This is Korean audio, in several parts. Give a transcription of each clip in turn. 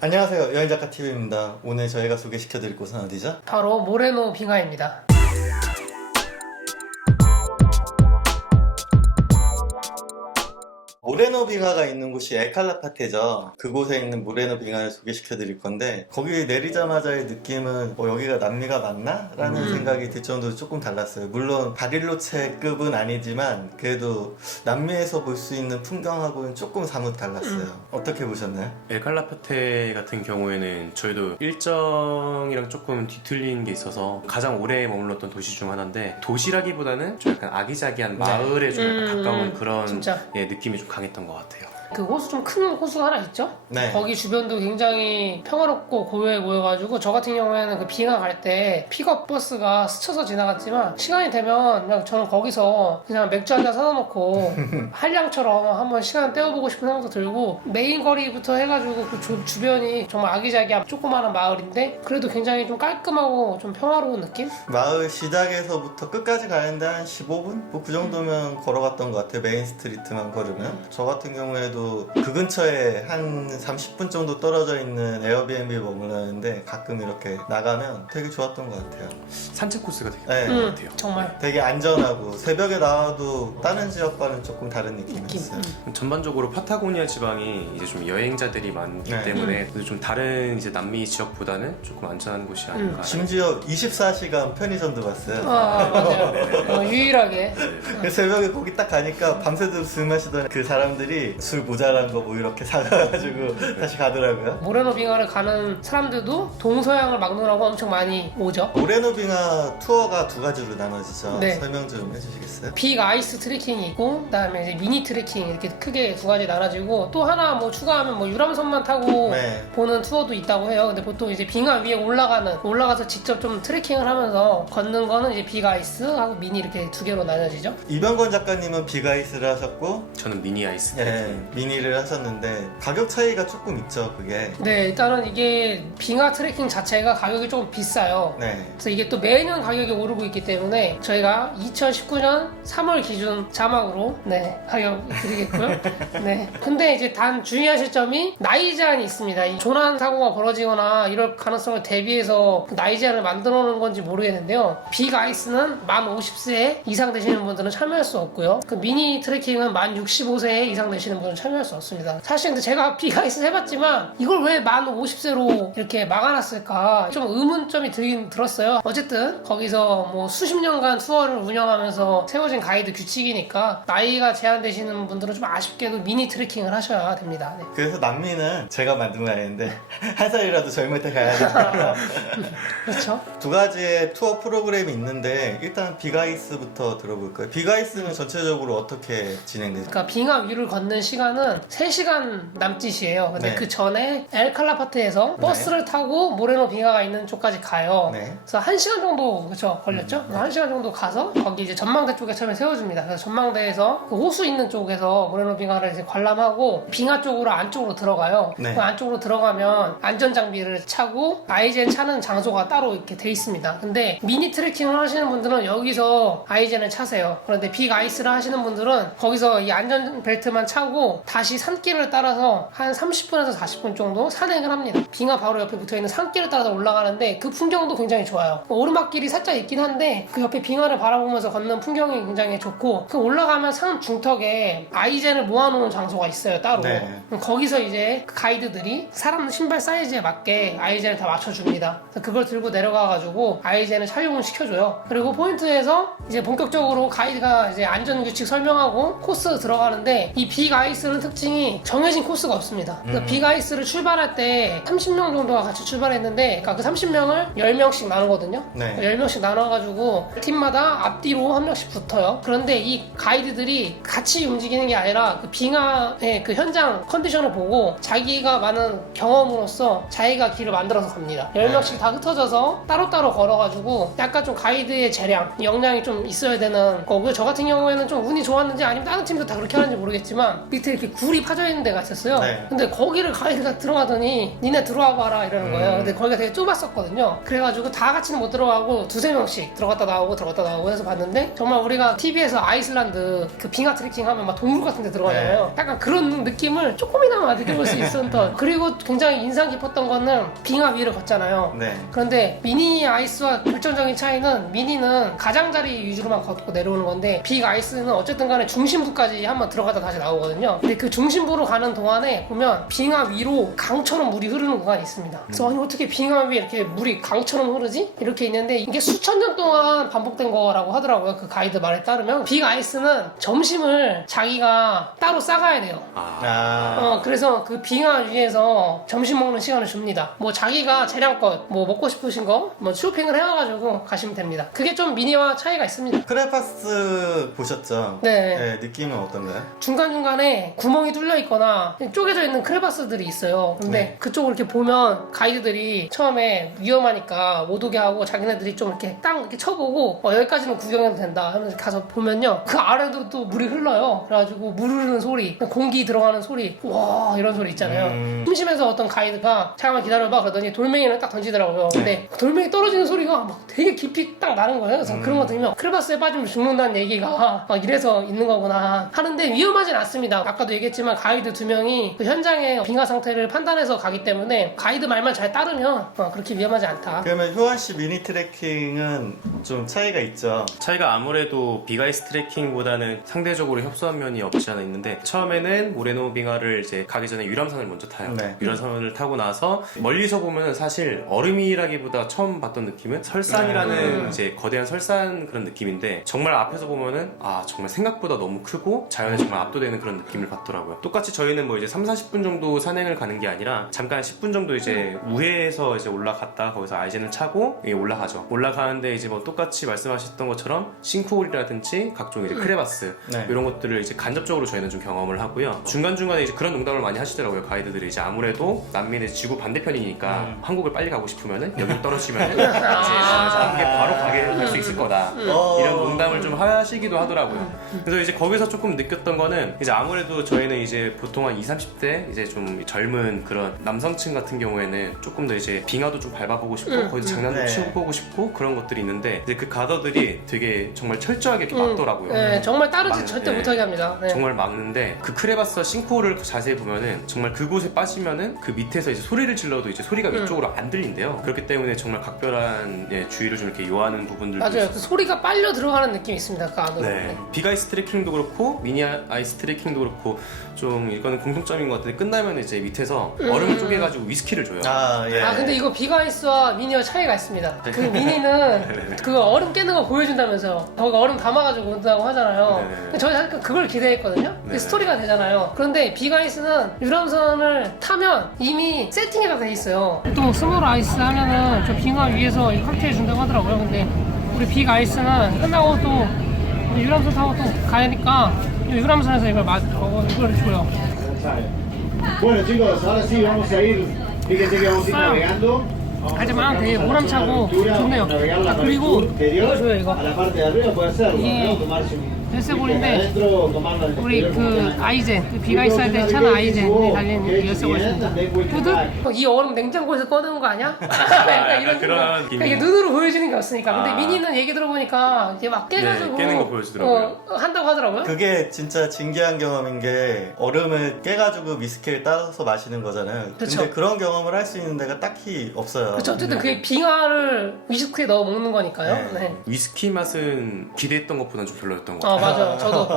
안녕하세요. 여행작가TV입니다. 오늘 저희가 소개시켜드릴 곳은 어디죠? 바로 모레노 빙하입니다. 모레노 빙하가 있는 곳이 엘칼라파테죠. 그곳에 있는 모레노 빙하를 소개시켜드릴 건데 거기 내리자마자의 느낌은 여기가 남미가 맞나? 라는 생각이 들 정도로 조금 달랐어요. 물론 바릴로체급은 아니지만 그래도 남미에서 볼 수 있는 풍경하고는 조금 사뭇 달랐어요. 어떻게 보셨나요? 엘칼라파테 같은 경우에는 저희도 일정이랑 조금 뒤틀린 게 있어서 가장 오래 머물렀던 도시 중 하나인데, 도시라기보다는 좀 약간 아기자기한 마을에 좀 약간 가까운 그런 진짜. 느낌이 좀 강했던 것 같아요. 그 호수 좀 큰 호수가 하나 있죠? 네. 거기 주변도 굉장히 평화롭고 고요해 보여가지고 저 같은 경우에는 그 빙하 갈 때 픽업 버스가 스쳐서 지나갔지만 시간이 되면 그냥 저는 거기서 그냥 맥주 한잔 사다 놓고 한량처럼 한번 시간 때워보고 싶은 생각도 들고, 메인 거리부터 해가지고 그 주변이 정말 아기자기한 조그마한 마을인데 그래도 굉장히 좀 깔끔하고 좀 평화로운 느낌? 마을 시작에서부터 끝까지 가는데 한 15분? 뭐 그 정도면 걸어갔던 것 같아요. 메인 스트리트만 걸으면. 저 같은 경우에도 그 근처에 한 30분 정도 떨어져 있는 에어비앤비에 머물렀는데 가끔 이렇게 나가면 되게 좋았던 것 같아요. 산책 코스가 되게 네. 좋은 것 같아요. 정말 되게 안전하고 새벽에 나와도 다른 지역과는 조금 다른 느낌이었어요. 전반적으로 파타고니아 지방이 이제 좀 여행자들이 많기 네. 때문에 그래도 좀 다른 이제 남미 지역보다는 조금 안전한 곳이 아닌가. 심지어 24시간 편의점도 봤어요. 맞아요. 유일하게 그 새벽에 거기 딱 가니까 밤새도록 술 마시던 그 사람들이 술 모자란 거 뭐 이렇게 사가지고 다시 가더라고요. 모레노 빙하를 가는 사람들도 동서양을 막론하고 엄청 많이 오죠. 모레노 빙하 투어가 두 가지로 나눠지죠. 네. 설명 좀 해주시겠어요? 빅 아이스 트레킹이 있고, 그다음에 이제 미니 트레킹, 이렇게 크게 두 가지 나눠지고, 또 하나 뭐 추가하면 뭐 유람선만 타고 네. 보는 투어도 있다고 해요. 근데 보통 이제 빙하 위에 올라가서 직접 좀 트레킹을 하면서 걷는 거는 이제 빅 아이스하고 미니 이렇게 두 개로 나눠지죠. 이병건 작가님은 비가이스를 하셨고 저는 미니 아이스 미니를 하셨는데 가격 차이가 조금 있죠, 그게. 네, 일단은 이게 빙하 트레킹 자체가 가격이 조금 비싸요. 네. 그래서 이게 또 매년 가격이 오르고 있기 때문에 저희가 2019년 3월 기준 자막으로 가격 드리겠고요. 네. 근데 이제 단 주의하실 점이 나이 제한이 있습니다. 이 조난 사고가 벌어지거나 이럴 가능성을 대비해서 나이 제한을 만들어 놓은 건지 모르겠는데요. 빅 아이스는 만 50세 이상 되시는 분들은 참여할 수 없고요. 그 미니 트레킹은 만 65세 이상 되시는 분은 참여할 수 없습니다. 사실 근데 제가 빅 아이스 해봤지만 이걸 왜 만 50세로 이렇게 막아놨을까 좀 의문점이 들었어요. 어쨌든 거기서 뭐 수십 년간 투어를 운영하면서 세워진 가이드 규칙이니까 나이가 제한되시는 분들은 좀 아쉽게도 미니 트레킹을 하셔야 됩니다. 네. 그래서 남미는 제가 만든 거 아닌데 한 살이라도 젊을 때 가야 되니까 그렇죠. 두 가지의 투어 프로그램이 있는데 일단 비가이스부터 들어볼까요? 비가이스는 전체적으로 어떻게 진행되죠? 그러니까 빙하 위를 걷는 시간은 3시간 남짓이에요. 근데 네. 그 전에 엘칼라파테에서 버스를 타고 모레노 빙하가 있는 쪽까지 가요. 네. 그래서 1시간 정도 그쵸 걸렸죠? 1시간 정도 가서 거기 이제 전망대 쪽에 처음에 세워줍니다. 그래서 전망대에서 그 호수 있는 쪽에서 모레노 빙하를 이제 관람하고 빙하 쪽으로 안쪽으로 들어가요. 네. 그 안쪽으로 들어가면 안전장비를 차고 아이젠 차는 장소가 따로 이렇게 돼 있습니다. 근데 미니 트레킹을 하시는 분들은 여기서 아이젠을 차세요. 그런데 빅 아이스를 하시는 분들은 거기서 이 안전벨트만 차고 다시 산길을 따라서 한 30분에서 40분 정도 산행을 합니다. 빙하 바로 옆에 붙어있는 산길을 따라서 올라가는데 그 풍경도 굉장히 좋아요. 오르막길이 살짝 있긴 한데 그 옆에 빙하를 바라보면서 걷는 풍경이 굉장히 좋고, 그 올라가면 산 중턱에 아이젠을 모아놓은 장소가 있어요, 따로. 네. 거기서 이제 그 가이드들이 사람 신발 사이즈에 맞게 아이젠을 다 맞춰줍니다. 그래서 그걸 들고 내려가가지고 아이젠을 착용을 시켜줘요. 그리고 포인트에서 이제 본격적으로 가이드가 이제 안전규칙 설명하고 코스 들어가는데, 이 빅 아이스는 특징이 정해진 코스가 없습니다. 그러니까 빅 아이스를 출발할 때 30명 정도가 같이 출발했는데, 그러니까 그 30명을 10명씩 나누거든요. 네. 10명씩 나눠가지고 팀마다 앞뒤로 한 명씩 붙어요. 그런데 이 가이드들이 같이 움직이는 게 아니라 그 빙하의 그 현장 컨디션을 보고 자기가 많은 경험으로써 자기가 길을 만들어서 갑니다. 10명씩 다 흩어져서 따로따로 걸어가지고 약간 좀 가이드의 재량, 역량이 좀 있어야 되는 거고요. 저 같은 경우에는 좀 운이 좋았는지 아니면 다른 팀도 다 그렇게 하는지 모르겠지만 밑에 이렇게 굴이 파져 있는 데가 있었어요. 네. 근데 거기를 가이드가 들어가더니 니네 들어와 봐라 이러는 거예요. 근데 거기가 되게 좁았었거든요. 그래가지고 다 같이는 못 들어가고 두세 명씩 들어갔다 나오고 해서 봤는데 정말 우리가 TV에서 아이슬란드 그 빙하 트레킹 하면 막 동굴 같은 데 들어가잖아요. 약간 그런 느낌을 조금이나마 느껴볼 수 있었던. 그리고 굉장히 인상 깊었던 거는 빙하 위를 걷잖아요. 네. 그런데 미니 아이스와 결정적인 차이는 미니는 가장자리 위주로만 걷고 내려오는 건데 빅 아이스는 어쨌든 간에 중심부까지 한번 들어갔다 다시 나오거든요. 근데 그 중심부로 가는 동안에 보면 빙하 위로 강처럼 물이 흐르는 구간이 있습니다. 그래서 아니 어떻게 빙하 위에 이렇게 물이 강처럼 흐르지? 이렇게 있는데 이게 수천 년 동안 반복된 거라고 하더라고요. 그 가이드 말에 따르면 빅 아이스는 점심을 자기가 따로 싸가야 돼요. 그래서 그 빙하 위에서 점심 먹는 시간을 줍니다. 뭐 자기가 재량껏 뭐 먹고 싶으신 거 뭐 쇼핑을 해와가지고 가시면 됩니다. 그게 좀 미니와 차이가 있습니다. 크레파스 보셨죠? 네. 느낌은 어떤가요? 중간중간에 구멍이 뚫려 있거나 쪼개져 있는 크레바스들이 있어요. 근데 네. 그쪽을 이렇게 보면 가이드들이 처음에 위험하니까 못 오게 하고 자기네들이 좀 이렇게 딱 이렇게 쳐보고 여기까지는 구경해도 된다 하면서 가서 보면요. 그 아래도 또 물이 흘러요. 그래가지고 물 흐르는 소리, 공기 들어가는 소리, 와 이런 소리 있잖아요. 심심해서 어떤 가이드가 잠깐만 기다려봐 그러더니 돌멩이를 딱 던지더라고요. 근데 돌멩이 떨어지는 소리가 막 되게 깊이 딱 나는 거예요. 그래서 그런 거 들으면 크레바스에 빠지면 죽는다는 얘기가 막 이래서 있는 거구나 하는데 위험하진 않습니다. 아까도 얘기했지만 가이드 2명이 그 현장의 빙하 상태를 판단해서 가기 때문에 가이드 말만 잘 따르면 그렇게 위험하지 않다. 그러면 효원씨 미니 트레킹은 좀 차이가 있죠? 차이가 아무래도 빅아이스 트레킹보다는 상대적으로 협소한 면이 없지 않아 있는데 처음에는 모레노 빙하를 이제 가기 전에 유람선을 먼저 타요. 네. 유람선을 타고 나서 멀리서 보면은 사실 얼음이라기보다 처음 봤던 느낌은 설산이라는 이제 거대한 설산 그런 느낌인데 정말 앞에서 보면은 정말 생각보다 너무 크고 자연에 정말 압도되는 그런 느낌을 받더라고요. 똑같이 저희는 뭐 이제 3-40분 정도 산행을 가는 게 아니라 잠깐 10분 정도 이제 우회해서 이제 올라갔다 거기서 아이젠을 차고 올라가죠. 올라가는데 이제 뭐 똑같이 말씀하셨던 것처럼 싱크홀이라든지 각종 이제 크레바스 네. 이런 것들을 이제 간접적으로 저희는 좀 경험을 하고요. 중간중간에 이제 그런 농담을 많이 하시더라고요. 가이드들이 이제 아무래도 남미는 지구 반대편이니까 한국을 빨리 가고 싶으면은 여기로 떨어지면은 이제 한국에 바로 가게 할 수 있을 거다. 이런 농담을 좀 하시기도 하더라고요. 그래서 이제 거기서 조금 느꼈던 거는 이제 아무래도 저희는 이제 보통 한 20, 30대 이제 좀 젊은 그런 남성층 같은 경우에는 조금 더 이제 빙하도 좀 밟아보고 싶고 거기서 장난도 네. 치고보고 싶고 그런 것들이 있는데 이제 그 가더들이 되게 정말 철저하게 이렇게 막더라고요. 네, 정말 따르지 막, 절대 네. 못하게 합니다. 네. 정말 막는데 그 크레바스와 싱크홀을 자세히 보면은 정말 그곳에 빠지면은 그 밑에서 이제 소리를 질러도 이제 소리가 위쪽으로 안 들린대요. 그렇기 때문에 정말 각별한 주의를 좀 이렇게 요하는 부분들도 맞아요. 있어요. 그 소리가 빨려 들어가는 느낌이 있습니다. 그 안으로. 네. 빅아이스 트레킹도 그렇고 미니 아이스 트레킹도 그렇고 좀 이거는 공통점인 것 같은데 끝나면 이제 밑에서 얼음을 쪼개가지고 위스키를 줘요. 예. 근데 이거 빅아이스와 미니와 차이가 있습니다. 그 미니는 그거 얼음 깨는 거 보여준다면서요. 거기 얼음 담아가지고 온다고 하잖아요. 네네. 근데 저희 약간 그걸 기대했거든요. 근데 네네. 스토리가 되잖아요. 그런데 빅아이스는 유람선을 타면 이미 세팅이 다 돼 있어요. 또 스몰 아이스 하면은 저 빙하 위에서 이 칵테일 준다고 하더라고요. 근데 우리 빅아이스는 끝나고 또 유람선 타고 또 가니까 유람선에서 이걸 이걸 줘요. Bueno chicos, ahora sí vamos a ir, fíjense que vamos a ir navegando. 하지만 되게 보람차고 좋네요. Navegar la 그리고 parte superior 이거 줘요 이거. a la parte de arriba puede hacerlo, 이게 ¿no? Tomarse un 열쇠고리인데 adentro, tomarlo en el 우리 exterior, 그 porque 아이젠, 그 빅아이스 할 때 차는 아이젠에 달린 그 열쇠고리 있습니다. 뿌듯? 이 얼음 냉장고에서 꺼내는 거 아니야? 약간 이런 그런 생각. 이게 눈으로 보여지는 게 없으니까. 근데 미니는 얘기 들어보니까 이제 막 깨가지고 깨는 거 보여주더라고요. 한다고 하더라고요. 그게 진짜 진기한 경험인 게 얼음을 깨가지고 위스키를 따서 마시는 거잖아요. 그쵸. 근데 그런 경험을 할 수 있는 데가 딱히 없어요. 그렇죠. 어쨌든 그게 빙하를 위스키에 넣어 먹는 거니까요. 네. 네. 위스키 맛은 기대했던 것보다는 좀 별로였던 것 같아요. 맞아요. 저도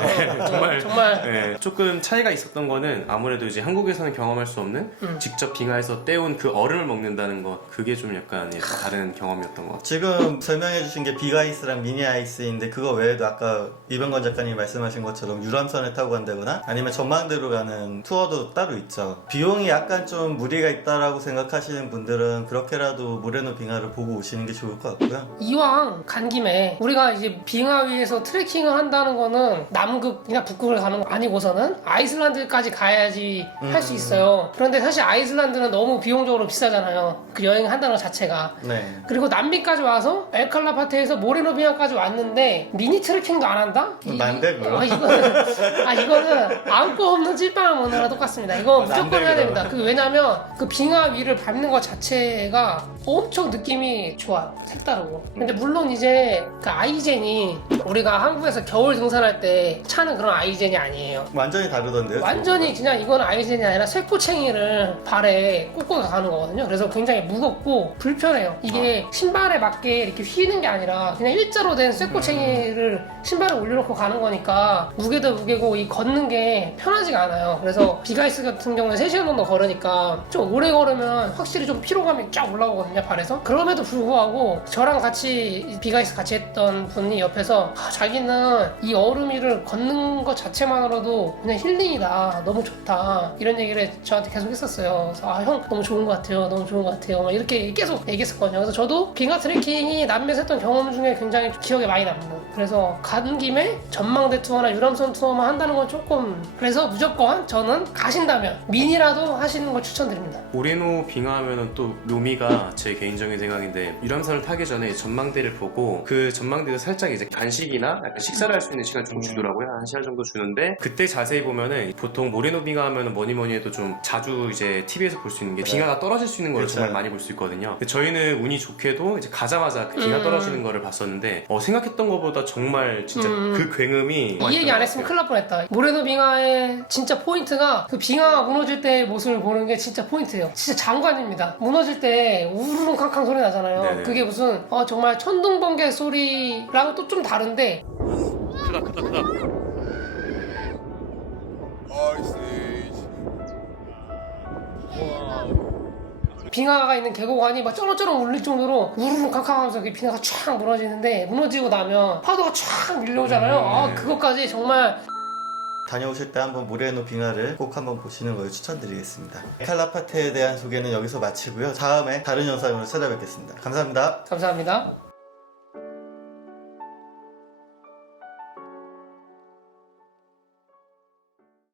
정말 네, 조금 차이가 있었던 거는 아무래도 이제 한국에서는 경험할 수 없는 직접 빙하에서 떼온 그 얼음을 먹는다는 것 그게 좀 약간 다른 경험이었던 것 같아요. 지금 설명해 주신 게 빅아이스랑 미니 아이스인데 그거 외에도 아까 이병건 작가님이 말씀하신 것처럼 유람선을 타고 간다거나 아니면 전망대로 가는 투어도 따로 있죠. 비용이 약간 좀 무리가 있다라고 생각하시는 분들은 그렇게라도 모레노 빙하를 보고 오시는 게 좋을 것 같고요. 이왕 간 김에 우리가 이제 빙하 위에서 트레킹을 한다는 가는 거는 남극이나 북극을 가는 거 아니고서는 아이슬란드까지 가야지 할 수 있어요. 그런데 사실 아이슬란드는 너무 비용적으로 비싸잖아요. 그 여행 한다는 것 자체가. 네. 그리고 남미까지 와서 엘칼라파테에서 모레노비앙까지 왔는데 미니 트레킹도 안 한다? 난데 그거? 이거는 안고 없는 찐빵을 먹는 거랑 똑같습니다. 이거 무조건 난데, 해야 그거. 됩니다. 왜냐면 그 빙하 위를 밟는 것 자체가 엄청 느낌이 좋아요. 색다르고. 근데 물론 이제 그 아이젠이 우리가 한국에서 겨울 등산할 때 차는 그런 아이젠이 아니에요. 완전히 다르던데요? 완전히 그냥 이건 아이젠이 아니라 쇠꼬챙이를 발에 꽂고 가는 거거든요. 그래서 굉장히 무겁고 불편해요. 이게 신발에 맞게 이렇게 휘는 게 아니라 그냥 일자로 된 쇠꼬챙이를 신발에 올려놓고 가는 거니까 무게도 무게고 이 걷는 게 편하지가 않아요. 그래서 비가이스 같은 경우는 3시간 정도 걸으니까 좀 오래 걸으면 확실히 좀 피로감이 쫙 올라오거든요, 발에서. 그럼에도 불구하고 저랑 같이 비가이스 같이 했던 분이 옆에서 자기는 이 얼음 위를 걷는 것 자체만으로도 그냥 힐링이다, 너무 좋다, 이런 얘기를 저한테 계속 했었어요. 그래서 형 너무 좋은 것 같아요, 너무 좋은 것 같아요, 막 이렇게 계속 얘기했었거든요. 그래서 저도 빙하 트레킹이 남미에서 했던 경험 중에 굉장히 기억에 많이 남는, 그래서 가는 김에 전망대 투어나 유람선 투어만 한다는 건 조금, 그래서 무조건 저는 가신다면 미니라도 하시는 걸 추천드립니다. 모레노 빙하하면은 또 묘미가 제 개인적인 생각인데, 유람선을 타기 전에 전망대를 보고 그 전망대에서 살짝 이제 간식이나 약간 식사를 할 수 있는 시간 좀 주더라고요. 한 시간 정도 주는데, 그때 자세히 보면은 보통 모레노 빙하 하면은 뭐니 해도 좀 자주 이제 TV에서 볼 수 있는 게 빙하가 떨어질 수 있는 걸 그렇죠. 정말 많이 볼 수 있거든요. 근데 저희는 운이 좋게도 이제 가자마자 그 빙하 떨어지는 거를 봤었는데, 생각했던 것보다 정말 진짜 그 굉음이 이 얘기 안 했으면 큰일 날 뻔했다. 모레노 빙하의 진짜 포인트가 그 빙하가 무너질 때의 모습을 보는 게 진짜 포인트예요. 진짜 장관입니다. 무너질 때 우르릉 캉캉 소리 나잖아요. 네네. 그게 무슨 정말 천둥번개 소리랑 또 좀 다른데, 크다. 빙하가 있는 계곡안이 막 쩌렁쩌렁 울릴 정도로 우르릉 캉캉 하면서 그 빙하가 쫙 무너지는데, 무너지고 나면 파도가 쫙 밀려오잖아요. 그것까지 정말 다녀오실 때 한번 모레노 빙하를 꼭 한번 보시는 걸 추천드리겠습니다. 에칼라파테에 대한 소개는 여기서 마치고요. 다음에 다른 영상으로 찾아뵙겠습니다. 감사합니다. 감사합니다.